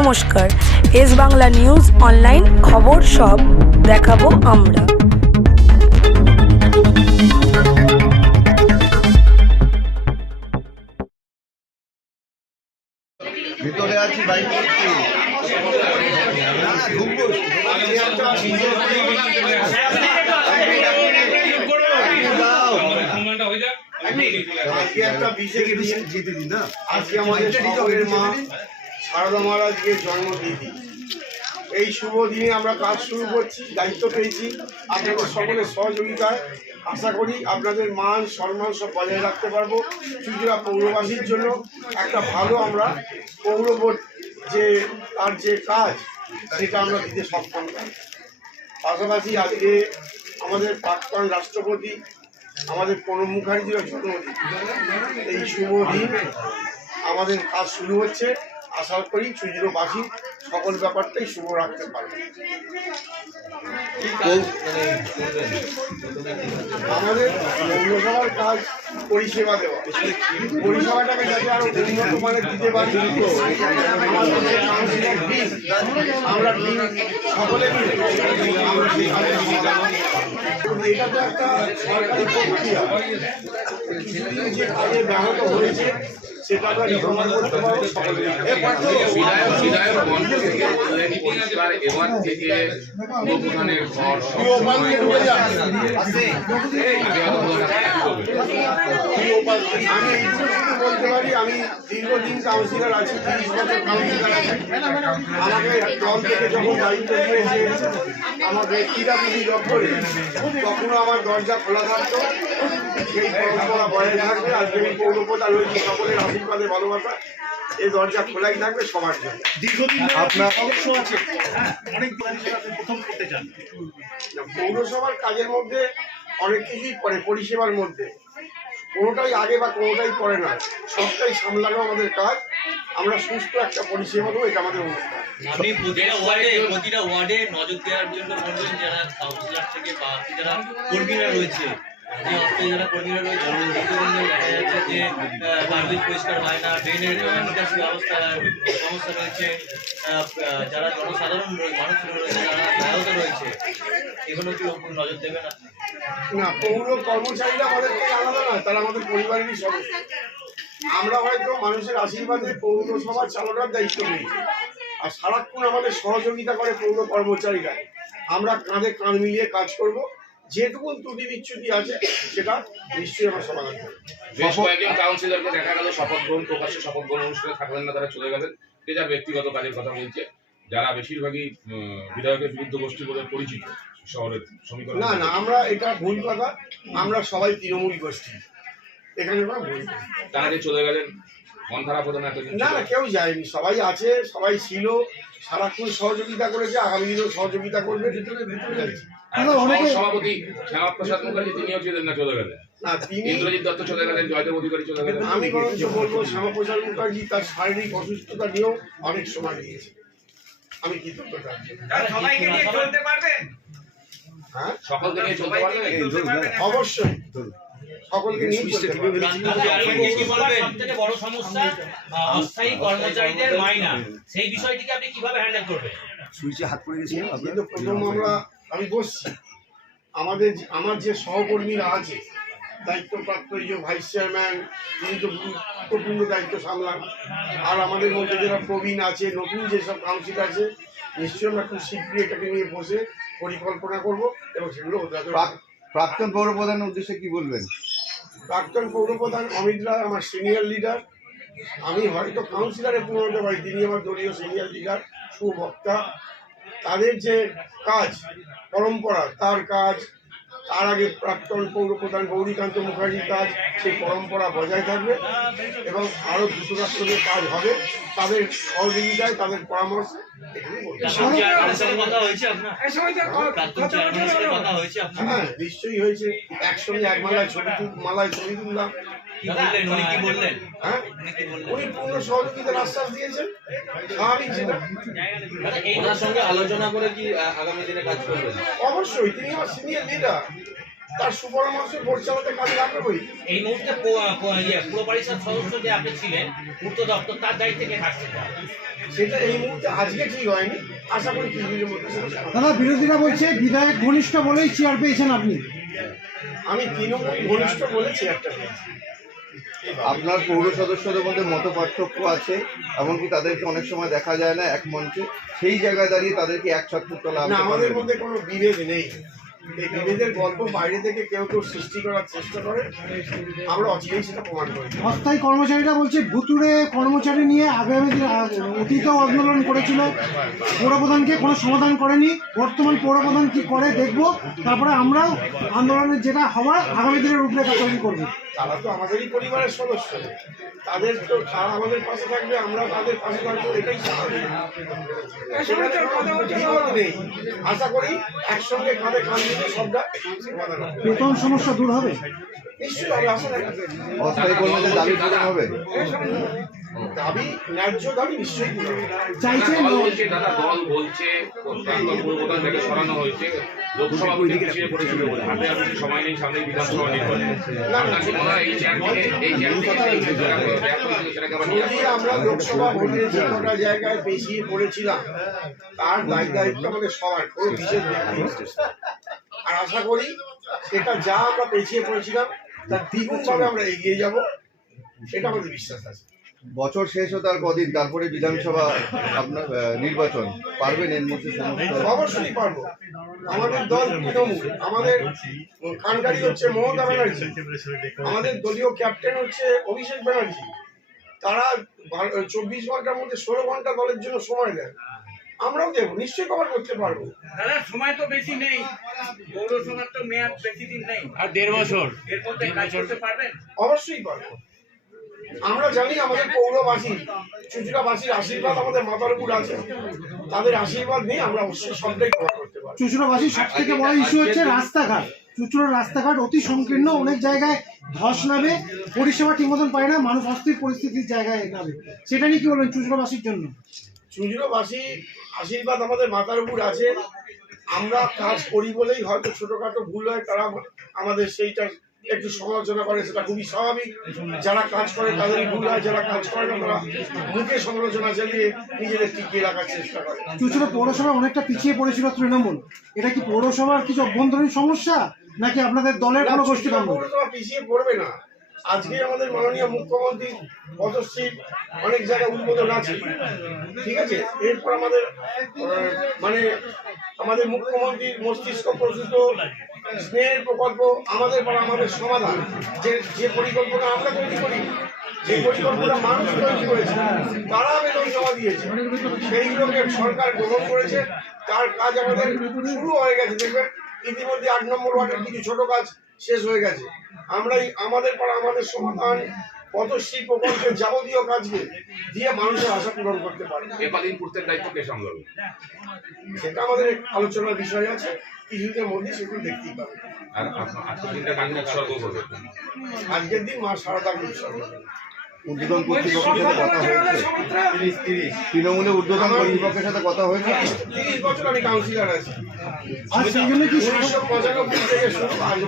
নমস্কার, S Bangla news online খবর সব দেখাবো আমরা। ভিতরে আছি বাইক করছি আজকে আমাদের সকলের মা সারদা মহারাজকে জন্মতিথি। এই শুভ দিনে আমরা কাজ শুরু করছি, দায়িত্ব পেয়েছি আপনাদের সকলের সহযোগিতায়। আশা করি আপনাদের মান সম্মান সব বজায় রাখতে পারবো। চুঁচুড়া পৌরবাসীর জন্য একটা ভালো আমরা পৌরবোর্ড যে তার যে কাজ সেটা আমরা দিতে সক্ষম পাই। পাশাপাশি আজকে আমাদের প্রাক্তন রাষ্ট্রপতি আমাদের প্রণব মুখার্জির জন্মদিন। এই শুভ দিন আমাদের কাজ শুরু হচ্ছে। আশা করি চুঁচুড়াবাসী সকল ব্যাপারটাই শুভ রাখতে পারবে। আমাদের পৌরসভার কাজ পরিষেবা দেওয়া, পরিষেবাটাকে যাতে আরো উন্নত মানের দিতে পারি। আমরা সকলে মিলে আমরা সেই এটা তো একটা সরকারি প্রক্রিয়া। কিছুদিন যে কাজে ব্যাহত হয়েছে সেটা রিকভার করতে পারবো সকলে। আমি বলতে পারি আমি দীর্ঘদিন কাউন্সিলর আছি, 30 বছর কাউন্সিলর আছি। আমাকে দল থেকে যখন দায়িত্ব দিয়েছে আমাকে পিডাব্লিউডি দপ্তরে, তখনও আমার দরজা খোলা থাকতো। সেই পরম্পরা বজায় থাকবে। আজকে আমি পৌরপ্রধান হয়েছি, সকলের আশীর্বাদে ভালোবাসা এই দরজা খোলাই থাকবে সবার জন্য। পৌরসভার কাজের মধ্যে অনেক কিছুই পড়ে, পরিষেবার মধ্যে কোনোটাই আগে বা কোনোটাই পড়ে না, সবটাই সামলানো আমাদের কাজ। আমরা সুস্থ একটা পরিষেবা দেবো, এটা আমাদের অনুষ্ঠান। আপনি প্রতিটা ওয়ার্ডে নজর দেওয়ার জন্য বলবেন যারা কাউন্সিলর থেকে বা যারা কর্মীরা রয়েছে, যে অস্থায়ী যারা কর্মীরা রয়েছে, দেখা যাচ্ছে যে গার্বেজ পরিষ্কার হয় না, ড্রেনের নিকাশি ব্যবস্থা সমস্যা রয়েছে, যারা জনসাধারণ মানুষ রয়েছে যারা ব্যাহত রয়েছে, এগুলো কি নজর দেবেন আপনি? না, পৌর কর্মচারীরা আমাদের থেকে আলাদা নয়, তারা আমাদের পরিবারেরই সদস্য। আমরা হয়তো মানুষের আশীর্বাদে পৌরসভার চালানোর দায়িত্ব নিয়েছি, আর সারাক্ষণ আমাদের সহযোগিতা করে পৌর কর্মচারীরা। আমরা কাঁধে কাঁধ মিলিয়ে কাজ করব। যেটুকু ত্রুটি বিচ্যুতি আছে সেটা নিশ্চয়ই আমরা সমাধান করব। বেশ কয়েকজন কাউন্সিলরকে দেখা গেল শপথ গ্রহণ প্রকাশ্যে শপথ গ্রহণ অনুষ্ঠানে থাকলেন না, তারা চলে গেলেন। কে যার ব্যক্তিগত কাজের কথা বলছে, যারা বেশিরভাগই বিধায়কের বিরুদ্ধ গোষ্ঠী বলে পরিচিত শহরের সমীকরণ। না না, আমরা এটা ভুল কথা। আমরা সবাই তৃণমূল গোষ্ঠী, এখানে কোনো ভুল। তারা যে চলে গেলেন, মন খারাপ হতো না এতদিন? না না, কেউ যায়নি, সবাই আছে, সবাই ছিল, সারাক্ষণ সহযোগিতা করেছে, আগামী দিনেও সহযোগিতা করবে। সভাপতি শ্যামাপ্রসাদ মুখার্জি তিনিও ছিলেন না, চলে গেলেন। ইন্দ্রজিৎ দত্ত চলে গেলেন, জয়দেব অধিকারী চলে গেলেন। আমি বরঞ্চ বলবো শ্যামাপ্রসাদ মুখার্জি তার শারীরিক অসুস্থতা নিয়েও অনেক সময় দিয়েছে। আমি কৃতজ্ঞ। সবাইকে নিয়ে চলতে পারবেন? হ্যাঁ, সকলকে নিয়ে চলতে পারবেন? অবশ্যই সকলকে নিয়ে চলতে পারবে। কি বলবেন সবথেকে বড় সমস্যা অস্থায়ী কর্মচারীদের মাইনা, সেই বিষয়টিকে আপনি কিভাবে হ্যান্ডেল করবেন? সুইচে হাত পড়ে গেছে। কিন্তু প্রথম আমি বসছি, আমার যে সহকর্মীরা আছে দায়িত্বপ্রাপ্ত, এই যে ভাইস চেয়ারম্যান, তিনি তো গুরুত্বপূর্ণ দায়িত্ব সামলান। আর আমাদের মধ্যে যারা প্রবীণ আছে, নতুন যেসব কাউন্সিল আছে, নিশ্চয়ই আমরা খুব শীঘ্রই এটাকে নিয়ে বসে পরিকল্পনা করব এবং সেগুলো হতে হবে। প্রাক্তন পৌরপ্রধানের উদ্দেশ্যে কি বলবেন? প্রাক্তন পৌরপ্রধান অমিত রায় আমার সিনিয়র লিডার। আমি হয়তো কাউন্সিলরে পূর্ণ হতে পারি, তিনি আমার দলীয় সিনিয়র লিডার, সুবক্তা। তাদের যে কাজ পরম্পরা, তার কাজ, তার আগে প্রাক্তন পৌরপ্রধান গৌরীকান্ত মুখার্জির কাজ, সেই পরম্পরা বজায় থাকবে এবং আরও দ্রুততার সঙ্গে কাজ হবে তাদের সহযোগিতায়, তাদের পরামর্শে। হ্যাঁ, নিশ্চয়ই হয়েছে। একসঙ্গে এক মালায় ছবি তুললাম। উনি পূর্ণ সহযোগিতার আশ্বাস দিয়েছেন, স্বাভাবিক সেটা। ওনার সঙ্গে আলোচনা করে কি আগামী দিনে কাজ করবেন? অবশ্যই, তিনি আমার সিনিয়র লিডার। তার সুপরামর্শে ভোট চালাতে কাজে লাগবে বই। এই মুহূর্তে পুর পরিষদ সদস্য যে আপনি ছিলেন পূর্ত দপ্তর, তার দায়িত্বে কে থাকছে? সেটা এই মুহূর্তে আজকে ঠিক হয়নি, আশা করি কিছুদিনের মধ্যে সেটা ঠিক হবে। দাদা, বিরোধীরা বলছে বিধায়ক ঘনিষ্ঠ বলেই চেয়ার পেয়েছেন আপনি। আমি তৃণমূল ঘনিষ্ঠ বলেছি একটা পেয়েছি। আপনার পৌর সদস্যদের মধ্যে মত পার্থক্য আছে, এমনকি তাদেরকে অনেক সময় দেখা যায় না এক মঞ্চে, সেই জায়গায় দাঁড়িয়ে তাদেরকে এক ছত্র তলা না, আনতে আমাদের পারবেন? মধ্যে কোনো বিভেদ নেই। এই বিভেদের গল্প বাইরে থেকে কেউ কেউ সৃষ্টি করার চেষ্টা করে, আমরা অচিরেই সেটা প্রমাণ করি। অস্থায়ী কর্মচারীরা বলছে ভুতুড়ে কর্মচারী নিয়ে আগামী অতীতেও আন্দোলন করেছিল, পৌরপ্রধানকে কোনো সমাধান করেনি। বর্তমান পৌরপ্রধান কি করে দেখবো, তারপরে আমরাও আন্দোলনের যেটা হওয়ার আগামী দিনের রূপরেখা তৈরি করবো। তারা তো আমাদেরই পরিবারের সদস্য, তাদের তো তারা আমাদের পাশে থাকবে, আমরা তাদের পাশে থাকবো, এটাই স্বাভাবিক। সেখানে কোনো দ্বিমত নেই। আশা করি একসঙ্গে কাঁধে কাঁধ মিলিয়ে সবটা সমাধান হবে। বেতন সমস্যা দূর হবে। নিশ্চয়ই হবে, আশা রাখি। অস্থায়ী কর্মীদের দাবি পূরণ হবে? দাবি, ন্যায্য দাবি নিশ্চয়ই পূরণ হবে। চাইছেন দল বলছে, দাদা দল বলছে প্রাক্তন পূর্বপ্রধান থেকে সরানো হয়েছে, লোকসভা পিছিয়ে পড়েছিল বলে, হাতে আর বেশি সময় নেই, সামনে বিধানসভা নির্বাচন। আপনার কি মনে হয় এই চেয়ার থেকে যদি আমরা লোকসভা ভোটে যে কটা জায়গায় পেছিয়ে পড়েছিলাম, তার দায়িত্ব আমাদের সবার, কোনো বিশেষ ব্যক্তি। আর আশা করি সেটা যা আমরা পেছিয়ে পড়েছিলাম তার দ্বিগুণভাবে আমরা এগিয়ে যাব, এটা আমাদের বিশ্বাস আছে। বছর শেষ হতে আর কদিন, তারপরে বিধানসভা আপনার নির্বাচন, পারবেন এর মধ্যে সমস্ত? অবশ্যই পারবো। আমাদের দল তৃণমূল, আমাদের কাণ্ডারি হচ্ছে মমতা ব্যানার্জি, আমাদের দলীয় ক্যাপ্টেন হচ্ছে অভিষেক ব্যানার্জি। তারা 24 ঘন্টার মধ্যে 16 ঘন্টা দলের জন্য সময় দেন, আমরাও দেবো, নিশ্চয়ই কভার করতে পারবো। দাদা সময় তো বেশি নেই, পৌরসভার তো মেয়াদ বেশি দিন নেই, আর 1.5 বছর এর মধ্যে কাজ করতে পারবেন? অবশ্যই পারবো। আমরা জানি আমাদের পৌরবাসী, চুঁচুড়াবাসীর আশীর্বাদ আমাদের মাথার উপর আছে, তাদের আশীর্বাদ নিয়ে আমরা অবশ্যই সবটাই কভার করতে পারবো। চুঁচুড়াবাসীর সব থেকে বড় ইস্যু হচ্ছে রাস্তাঘাট। চুঁচুড়ার রাস্তাঘাট অতি সংকীর্ণ, অনেক জায়গায় ধস নামে, পরিষেবা ঠিক মতন পায় না, মানুষ অস্থির পরিস্থিতির জায়গায় নামে। সেটা নিয়ে কি বলবেন চুঁচুড়াবাসীর জন্য? চুঁচুড়াবাসী আশীর্বাদ আমাদের মাথার উপর আছে, আমরা কাজ করি বলেই হয়তো ছোটখাটো ভুল হয়, তারা আমাদের সেইটা একটু সমালোচনা করে, সেটা খুবই স্বাভাবিক। যারা কাজ করে তাদেরই ভুল হয়, যারা কাজ করে না তারা মুখে সমালোচনা চালিয়ে নিজেদের টিকিয়ে রাখার চেষ্টা করে। চুঁচুড়া পৌরসভা অনেকটা পিছিয়ে পড়েছিল তৃণমূল, এটা কি পৌরসভার কিছু অভ্যন্তরীণ সমস্যা নাকি আপনাদের দলের কোনো গোষ্ঠী দ্বন্দ্ব? পৌরসভা পিছিয়ে পড়বে না। আজকে আমাদের মাননীয় মুখ্যমন্ত্রী পদশ্রী অনেক জায়গায় উদ্বোধন আছে, ঠিক আছে। এরপর আমাদের আমাদের মুখ্যমন্ত্রীর মস্তিষ্ক প্রসূত স্নেহের প্রকল্প, আমাদের আমাদের সমাধান, যে পরিকল্পনা আমরা তৈরি করি, যে পরিকল্পনা মানুষ তৈরি করেছে, তারা আবেদন জমা দিয়েছে, সেইগুলোকে সরকার গ্রহণ করেছে। তার কাজ আমাদের শুরু হয়ে গেছে, দেখবেন ইতিমধ্যে 8 নম্বর ওয়ার্ডের কিছু ছোট কাজ শেষ হয়ে গেছে। আমরাই আমাদের আমাদের সমাধান পদশ্রী প্রকল্পের যাবতীয় কাজকে দিয়ে মানুষের আশা পূরণ করতে পারে। একাধিন পূর্তের দায়িত্ব কে সামলাবে? সেটা আমাদের আলোচনার বিষয় আছে, কিছুদিনের মধ্যে সেগুলো দেখতেই পাবে। আর আজকের দিনটা কাজে উৎসর্গ করবে? আজকের দিন মা শারদাকে উৎসর্গ করবে। ঊর্ধ্বতন কর্তৃপক্ষের সাথে কথা হয়েছে? তৃণমূলের ঊর্ধ্বতন কর্তৃপক্ষের সাথে কথা হয়েছে? 30 বছর আমি কাউন্সিলর আছি, আর সেই জন্য কি 1995 থেকে শুরু আজ